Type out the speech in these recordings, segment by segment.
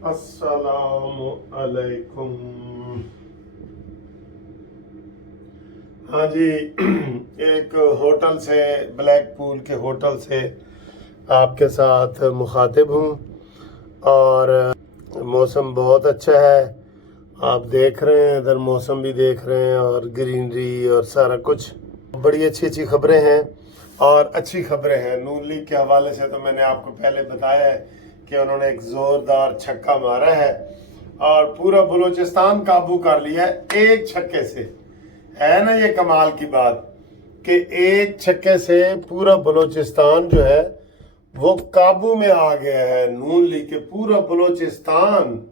अस्सलामु अलैकुम। हाँ जी, एक होटल से, ब्लैक पूल के होटल से आपके साथ मुखातिब हूँ। और मौसम बहुत अच्छा है, आप देख रहे हैं, इधर मौसम भी देख रहे हैं और ग्रीनरी और सारा कुछ। बड़ी अच्छी अच्छी खबरें हैं और अच्छी खबरें हैं। नून लीग के हवाले से तो मैंने आपको पहले बताया है कि उन्होंने एक ज़ोरदार छक्का मारा है और पूरा बलूचिस्तान काबू कर लिया है एक छक्के से। है ना ये कमाल की बात कि एक छक्के से पूरा बलूचिस्तान जो है वो काबू में आ गया है। नून लीग के पूरा बलूचिस्तान,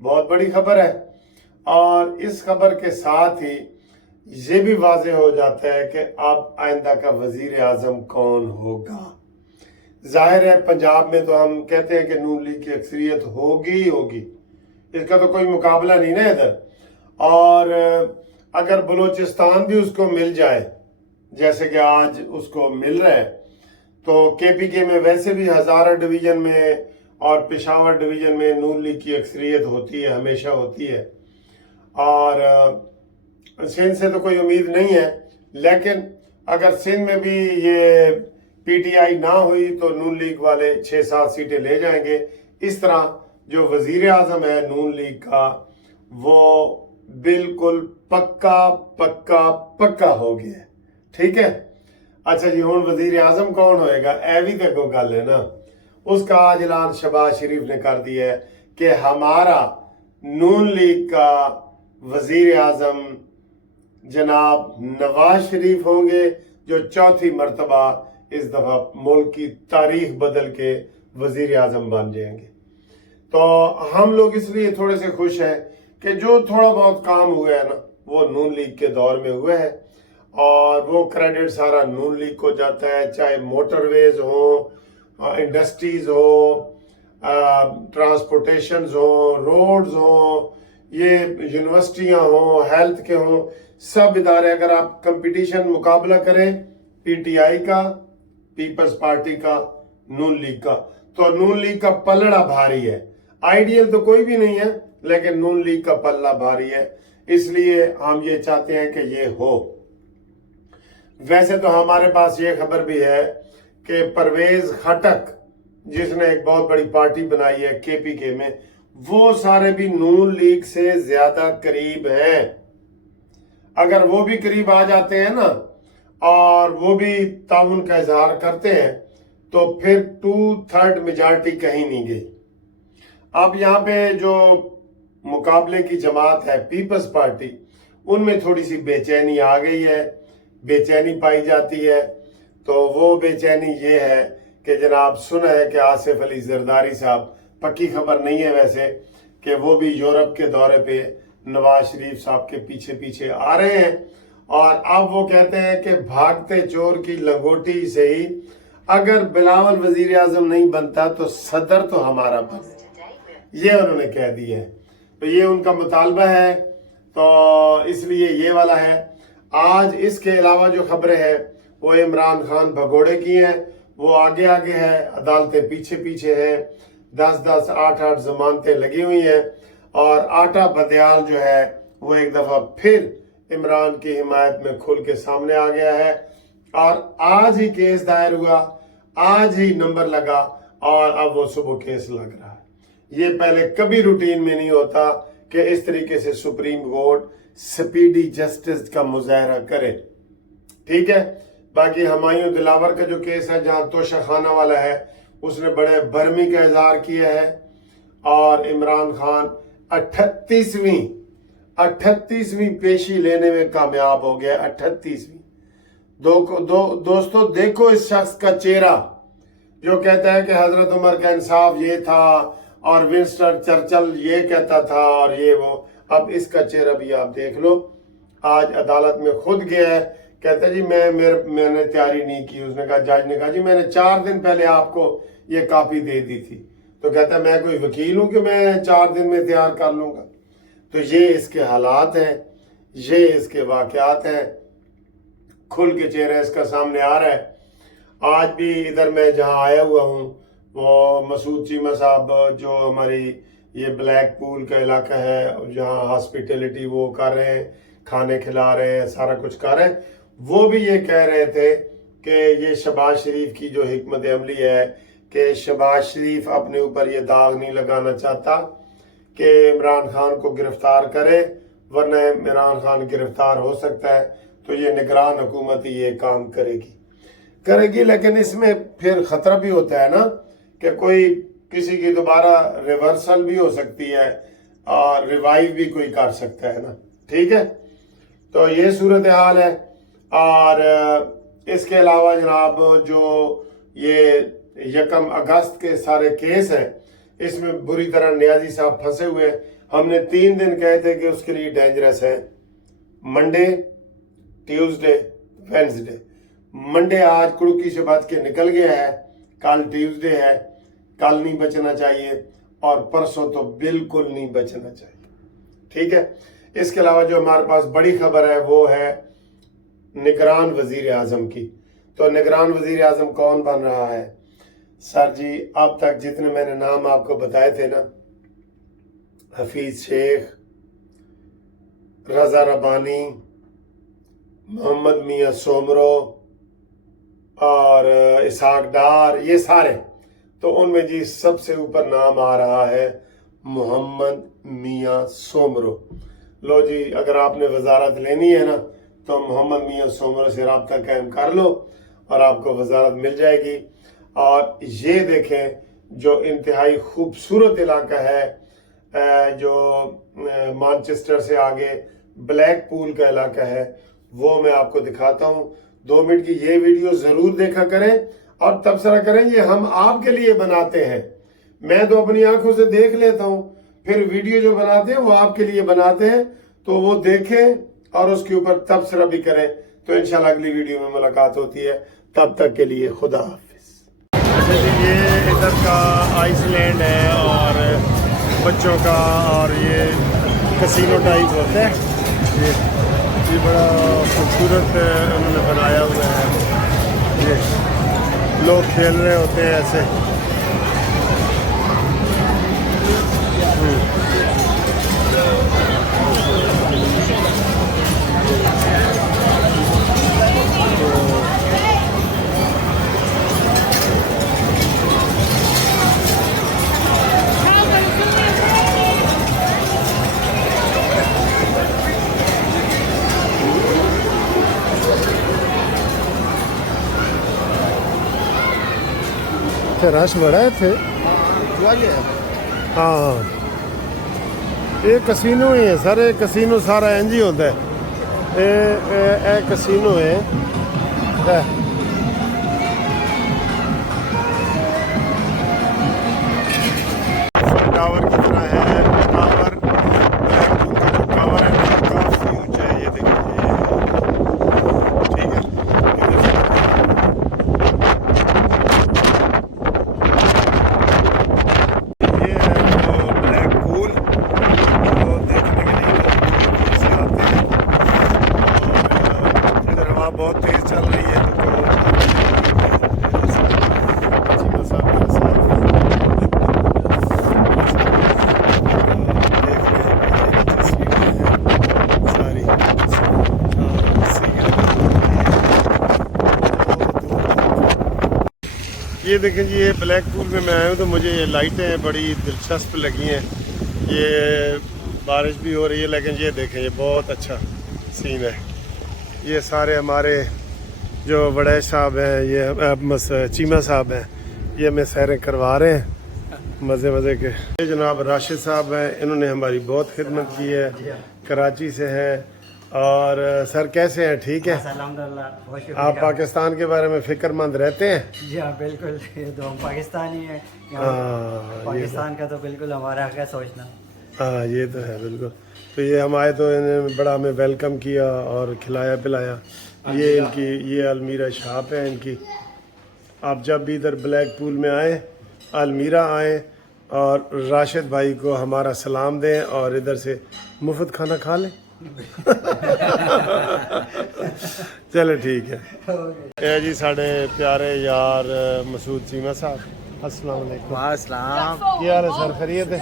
बहुत बड़ी खबर है। और इस खबर के साथ ही ये भी वाज़ेह हो जाता है कि अब आइंदा का वजीर आज़म कौन होगा। जाहिर है पंजाब में तो हम कहते हैं कि नून लीग की अक्सरियत होगी ही होगी, इसका तो कोई मुकाबला नहीं ना इधर। और अगर बलूचिस्तान भी उसको मिल जाए जैसे कि आज उसको मिल रहा है, तो केपीके में वैसे भी हज़ारा डिवीज़न में और पेशावर डिवीज़न में नून लीग की अक्सरियत होती है, हमेशा होती है। और सिंध से तो कोई उम्मीद नहीं है, लेकिन अगर सिंध में भी ये पीटीआई ना हुई तो नून लीग वाले 6-7 सीटें ले जाएंगे। इस तरह जो वजीर आज़म है नून लीग का, वो बिल्कुल पक्का पक्का पक्का हो गया। ठीक है, अच्छा जी, हुण वजीर आज़म कौन होएगा, ए भी तो कोई गल है ना। उसका आज ऐलान शहबाज शरीफ ने कर दिया है कि हमारा नून लीग का वजीर आज़म जनाब नवाज शरीफ होंगे, जो चौथी मर्तबा इस दफ़ा मुल्क की तारीख बदल के वजीर आज़म बन जाएंगे। तो हम लोग इसलिए थोड़े से खुश हैं कि जो थोड़ा बहुत काम हुआ है ना वो नून लीग के दौर में हुआ है और वो क्रेडिट सारा नून लीग को जाता है। चाहे मोटरवेज हो, इंडस्ट्रीज हो, ट्रांसपोर्टेशन हो, रोड्स हो, ये यूनिवर्सिटियां हो, हेल्थ के हो, सब इदारे। अगर आप कंपटीशन मुकाबला करें पीटीआई का, पीपल्स पार्टी का, नून लीग का, तो नून लीग का पलड़ा भारी है। आइडियल तो कोई भी नहीं है, लेकिन नून लीग का पल्ला भारी है, इसलिए हम ये चाहते हैं कि ये हो। वैसे तो हमारे पास ये खबर भी है कि परवेज खटक, जिसने एक बहुत बड़ी पार्टी बनाई है केपीके में, वो सारे भी नून लीग से ज्यादा करीब हैं। अगर वो भी करीब आ जाते हैं ना और वो भी ताउन का इजहार करते हैं तो फिर 2/3 मेजॉरिटी कहीं नहीं गई। अब यहाँ पे जो मुकाबले की जमात है पीपल्स पार्टी, उनमें थोड़ी सी बेचैनी आ गई है, बेचैनी पाई जाती है। तो वो बेचैनी ये है कि जनाब सुना है कि आसिफ अली जरदारी साहब, पक्की खबर नहीं है वैसे, कि वो भी यूरोप के दौरे पे नवाज शरीफ साहब के पीछे पीछे आ रहे हैं। और अब वो कहते हैं कि भागते चोर की लंगोटी से ही अगर बिलावल वजीर आजम नहीं बनता तो सदर तो हमारा बने, ये उन्होंने कह दिया है। तो ये उनका मुतालबा है, तो इसलिए ये वाला है। आज इसके अलावा जो खबरें हैं वो इमरान खान भगोड़े की हैं, वो आगे आगे है, अदालतें पीछे पीछे हैं, 10-10, 8-8 जमानतें लगी हुई हैं। और आटा बदयाल जो है वो एक दफा फिर इमरान की हिमायत में खुल के सामने आ गया है। और आज ही केस दायर हुआ, आज ही नंबर लगा और अब वो सुबह केस लग रहा है। ये पहले कभी रूटीन में नहीं होता कि इस तरीके से सुप्रीम कोर्ट स्पीडी जस्टिस का मुजाहरा करे। ठीक है, बाकी हुमायूं दिलावर का जो केस है जहां तोशाखाना वाला है, उसने बड़े बरमी का इजहार किया है। और इमरान खान 38वीं पेशी लेने में कामयाब हो गया। 38वीं। दोस्तों देखो इस शख्स का चेहरा जो कहता है कि हजरत उमर का इंसाफ ये था और विंस्टन चर्चिल ये कहता था और ये वो। अब इसका चेहरा भी आप देख लो। आज अदालत में खुद गया है, कहता है जी मैंने तैयारी नहीं की। उसने कहा, जज ने कहा जी मैंने 4 दिन पहले आपको ये कॉपी दे दी थी। तो कहता है मैं कोई वकील हूं कि मैं 4 दिन में तैयार कर लूंगा। तो ये इसके हालात हैं, ये इसके वाकयात हैं, खुल के चेहरा इसका सामने आ रहा है। आज भी इधर मैं जहां आया हुआ हूं वो मसूद चीमा साहब जो हमारी ये ब्लैक पूल का इलाका है जहाँ हॉस्पिटलिटी वो कर रहे हैं, खाने खिला रहे हैं, सारा कुछ कर रहे हैं, वो भी ये कह रहे थे कि ये शहबाज शरीफ की जो हिकमत अमली है कि शहबाज शरीफ अपने ऊपर ये दाग नहीं लगाना चाहता कि इमरान खान को गिरफ्तार करे, वरना इमरान खान गिरफ्तार हो सकता है तो ये निगरान हुकूमत ही ये काम करेगी। लेकिन इसमें फिर खतरा भी होता है ना कि कोई किसी की दोबारा रिवर्सल भी हो सकती है और रिवाइव भी कोई कर सकता है ना, ठीक है। तो ये सूरत हाल है। और इसके अलावा जनाब जो ये 1 अगस्त के सारे केस हैं इसमें बुरी तरह नियाजी साहब फंसे हुए। हमने 3 दिन कहे थे कि उसके लिए डेंजरस है, मंडे, ट्यूसडे, वेंसडे। मंडे आज कुड़की से बच के निकल गया है, कल ट्यूसडे है, कल नहीं बचना चाहिए और परसों तो बिल्कुल नहीं बचना चाहिए, ठीक है। इसके अलावा जो हमारे पास बड़ी खबर है वो है निगरान वजीर आजम की। तो निगरान वजीर आजम कौन बन रहा है सर जी? अब तक जितने मैंने नाम आपको बताए थे ना, हफीज शेख, रजा रबानी, मोहम्मद मियां सोमरो और इसहाक डार, ये सारे, तो उनमें जी सबसे ऊपर नाम आ रहा है मोहम्मद मियां सोमरो। लो जी, अगर आपने वजारत लेनी है ना तो मोहम्मद मियां सोमरो से रब्ता कायम कर लो और आपको वजारत मिल जाएगी। और ये देखें जो इंतहाई खूबसूरत इलाका है जो मानचेस्टर से आगे ब्लैक पूल का इलाका है, वो मैं आपको दिखाता हूँ। 2 मिनट की ये वीडियो ज़रूर देखा करें और तबसरा करें, ये हम आपके लिए बनाते हैं। मैं तो अपनी आंखों से देख लेता हूँ, फिर वीडियो जो बनाते हैं वो आपके लिए बनाते हैं, तो वो देखें और उसके ऊपर तबसरा भी करें। तो इंशाल्लाह अगली वीडियो में मुलाकात होती है, तब तक के लिए खुदा हाफिज। ये इधर का आइसलैंड है और बच्चों का, और ये कसिनो टाइप होता है। ये बड़ा खूबसूरत उन्होंने बनाया हुआ है, ये लोग खेल रहे होते हैं ऐसे। रश बड़ा है थे। हाँ, ये कसिनो ही है सर, ये कसिनो सारा इंज ही होता है। ये कसिनो है। टावर की तरह है, टावर टावर है, काफी ऊंचा है। ये देखिए, ठीक है। बहुत तेज चल रही है ये देखें जी, ये ब्लैक पूल में मैं आया हूँ तो मुझे ये लाइटें बड़ी दिलचस्प लगी हैं। ये बारिश भी हो रही है, लेकिन ये देखें, ये बहुत अच्छा सीन है। ये सारे हमारे जो बड़े साहब हैं, ये चीमा साहब हैं, ये हमें सैरें करवा रहे हैं मज़े मज़े के। ये जनाब राशिद साहब हैं, इन्होंने हमारी बहुत खिदमत की है, कराची से हैं। और सर कैसे हैं? ठीक है, आप पाकिस्तान के बारे में फ़िक्रमंद रहते हैं? जी हाँ, बिल्कुल। ये तो हम पाकिस्तानी हैं, पाकिस्तान का तो बिल्कुल हमारा हक है सोचना। हाँ, ये तो है बिल्कुल। तो ये हम आए तो इन्हें बड़ा हमें वेलकम किया और खिलाया पिलाया। ये इनकी ये अलमीरा शॉप है इनकी। आप जब भी इधर ब्लैक पूल में आए, अलमीरा आए और राशिद भाई को हमारा सलाम दें और इधर से मुफ्त खाना खा लें। चलो ठीक है। ये जी साढ़े प्यारे यार मसूद चीमा साहब, अस्सलाम वालेकुम। वालेकुम ਕੀ ਹਾਲ ਹੈ ਸਰ, ਖੈਰੀਅਤ ਹੈ?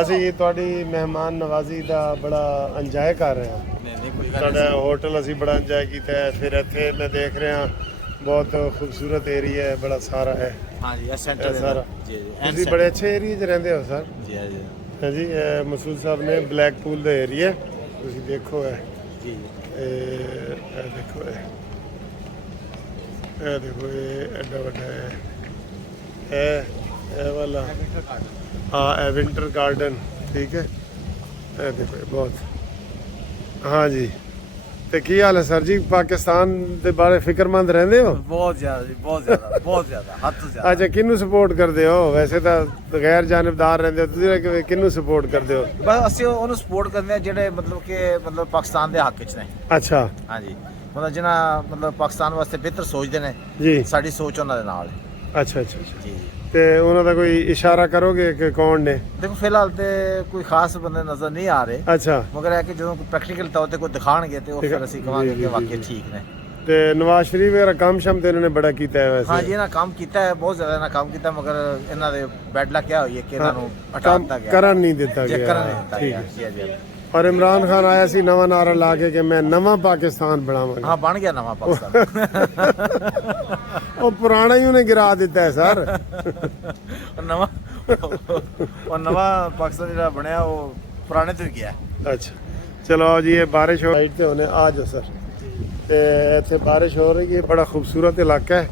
ਅਸੀਂ ਤੁਹਾਡੀ ਮਹਿਮਾਨ ਨਵਾਜ਼ੀ ਦਾ ਬੜਾ ਇੰਜੋਏ ਕਰ ਰਹੇ ਹਾਂ। नहीं कोई ਸਾਡਾ ਹੋਟਲ ਅਸੀਂ ਬੜਾ ਇੰਜੋਏ ਕੀਤਾ ਹੈ। ਫਿਰ ਇੱਥੇ ਮੈਂ ਦੇਖ ਰਿਹਾ ਬਹੁਤ ਖੂਬਸੂਰਤ ਏਰੀਆ ਹੈ, ਬੜਾ ਸਾਰਾ ਹੈ हाँ जी ਇਹ सेंटर ਸਾਰਾ। जी ਤੁਸੀਂ ਬੜੇ ਅੱਛੇ ਏਰੀਆ 'ਚ ਰਹਿੰਦੇ ਹੋ ਸਰ। जी जी ਹਾਂਜੀ, ਇਹ ਮਸੂਦ ਸਾਹਿਬ ਨੇ ਬਲੈਕ ਪੂਲ ਦਾ ਏਰੀਆ ਤੁਸੀਂ ਦੇਖੋ ਹੈ। जी ਇਹ ਦੇਖੋ ਇਹ ਦੇਖੋ ਇਹ ਐਡਾ ਵੱਡਾ ਹੈ ਇਹ ਵਾਲਾ ਹਾਂ, ਇਹ ਵਿੰਟਰ ਗਾਰਡਨ ਠੀਕ ਹੈ। ਇਹ ਦੇਖੋ ਇਹ ਬਹੁਤ ਹਾਂ ਜੀ। ਤੇ ਕੀ ਹਾਲ ਹੈ ਸਰ ਜੀ, ਪਾਕਿਸਤਾਨ ਦੇ ਬਾਰੇ ਫਿਕਰਮੰਦ ਰਹਿੰਦੇ ਹੋ? बहुत ज्यादा जी बहुत ज्यादा हद तो ज्यादा ਅੱਛਾ, ਕਿਹਨੂੰ ਸਪੋਰਟ ਕਰਦੇ ਹੋ? ਵੈਸੇ ਤਾਂ ਗੈਰ ਜਾਨਬਦਾਰ ਰਹਿੰਦੇ ਹੋ ਤੁਸੀਂ, ਕਿਹਨੂੰ ਸਪੋਰਟ ਕਰਦੇ ਹੋ? ਬਸ ਅਸੀਂ ਉਹਨੂੰ ਸਪੋਰਟ ਕਰਦੇ ਆ ਜਿਹੜੇ ਮਤਲਬ ਪਾਕਿਸਤਾਨ ਦੇ ਹੱਕ ਵਿੱਚ ਨੇ। ਅੱਛਾ ਹਾਂਜੀ, ਮਤਲਬ ਜਿਹਨਾਂ ਮਤਲਬ ਪਾਕਿਸਤਾਨ ਵਾਸਤੇ ਬਿਹਤਰ ਸੋਚਦੇ ਨੇ, ਜੀ, ਸਾਡੀ ਸੋਚ ਉਹਨਾਂ ਦੇ ਨਾਲ ਹੈ। ਅੱਛਾ ਅੱਛਾ ਅੱਛਾ। ਜੀ ਤੇ ਉਹਨਾਂ ਦਾ ਕੋਈ ਇਸ਼ਾਰਾ ਕਰੋਗੇ ਕਿ ਕੌਣ ਨੇ? ਦੇਖੋ ਫਿਲਹਾਲ ਤੇ ਕੋਈ ਖਾਸ ਬੰਦੇ ਨਜ਼ਰ ਨਹੀਂ ਆ ਰਹੇ, ਅੱਛਾ, ਮਗਰ ਇਹ ਕਿ ਜਦੋਂ ਪ੍ਰੈਕਟੀਕਲ ਤੌਰ ਤੇ ਕੋਈ ਦਿਖਾਣਗੇ ਤੇ ਉਹ ਫਿਰ ਅਸੀਂ ਕਹਾਂਗੇ ਕਿ ਵਾਕਈ ਠੀਕ ਨੇ। ਤੇ ਨਵਾਜ਼ ਸ਼ਰੀਫ ਵਗੈਰਾ ਕੰਮ ਸ਼ਮ ਤੇ ਇਹਨਾਂ ਨੇ ਬੜਾ ਕੀਤਾ ਹੈ ਵੈਸੇ। ਹਾਂ ਜੀ, ਇਹਨਾਂ ਕੰਮ ਕੀਤਾ ਹੈ, ਬਹੁਤ ਜ਼ਿਆਦਾ ਇਹਨਾਂ ਕੰਮ ਕੀਤਾ, ਮਗਰ ਇਹਨਾਂ ਦੇ ਬੈਡ ਲੱਕ ਕਿਆ ਹੋਈ ਹੈ ਕਿ ਇਹਨਾਂ ਨੂੰ ਹਟਾ ਕੰਮ ਦਿੱਤਾ ਗਿਆ, ਕਰਨ ਨਹੀਂ ਦਿੱਤਾ ਜੇ ਗਿਆ। ਕਰਨ ਨਹੀਂ ਦਿੱਤਾ ਠੀਕ ਗਿਆ। ਹੈ। ਜੀ ਜੀ ਔਰ ਇਮਰਾਨ ਖਾਨ ਆਇਆ ਸੀ ਨਵਾਂ ਨਾਰਾ ਲਾ ਕੇ ਕਿ ਮੈਂ ਨਵਾਂ ਪਾਕਿਸਤਾਨ ਬਣਾਵਾਂਗਾ। ਹਾਂ, ਬਣ ਗਿਆ ਨਵਾਂ ਪਾਕਿਸਤਾਨ। ਉਹ ਪੁਰਾਣਾ ਹੀ ਉਹਨੇ ਗਿਰਾ ਦਿੱਤਾ ਹੈ ਸਰ। ਨਵਾਂ ਉਹ ਨਵਾਂ ਪਾਕਿਸਤਾਨ ਜਿਹੜਾ ਬਣਿਆ ਉਹ ਪੁਰਾਣੇ ਤੋਂ ਹੀ ਗਿਆ। ਅੱਛਾ, ਚਲੋ ਆਓ ਜੀ, ਇਹ ਬਾਰਿਸ਼ ਹੋ ਸਾਈਡ ਤੇ ਹੋਣੇ ਆ ਜਾਓ ਸਰ। ਤੇ ਇੱਥੇ ਬਾਰਿਸ਼ ਹੋ ਰਹੀ ਹੈ, ਬੜਾ ਖੂਬਸੂਰਤ ਇਲਾਕਾ ਹੈ।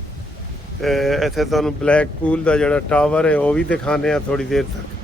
ਤੇ ਇੱਥੇ ਤੁਹਾਨੂੰ ਬਲੈਕ ਪੂਲ ਦਾ ਜਿਹੜਾ ਟਾਵਰ ਹੈ ਉਹ ਵੀ ਦਿਖਾਣੇ ਆ ਥੋੜੀ ਦੇਰ ਤੱਕ।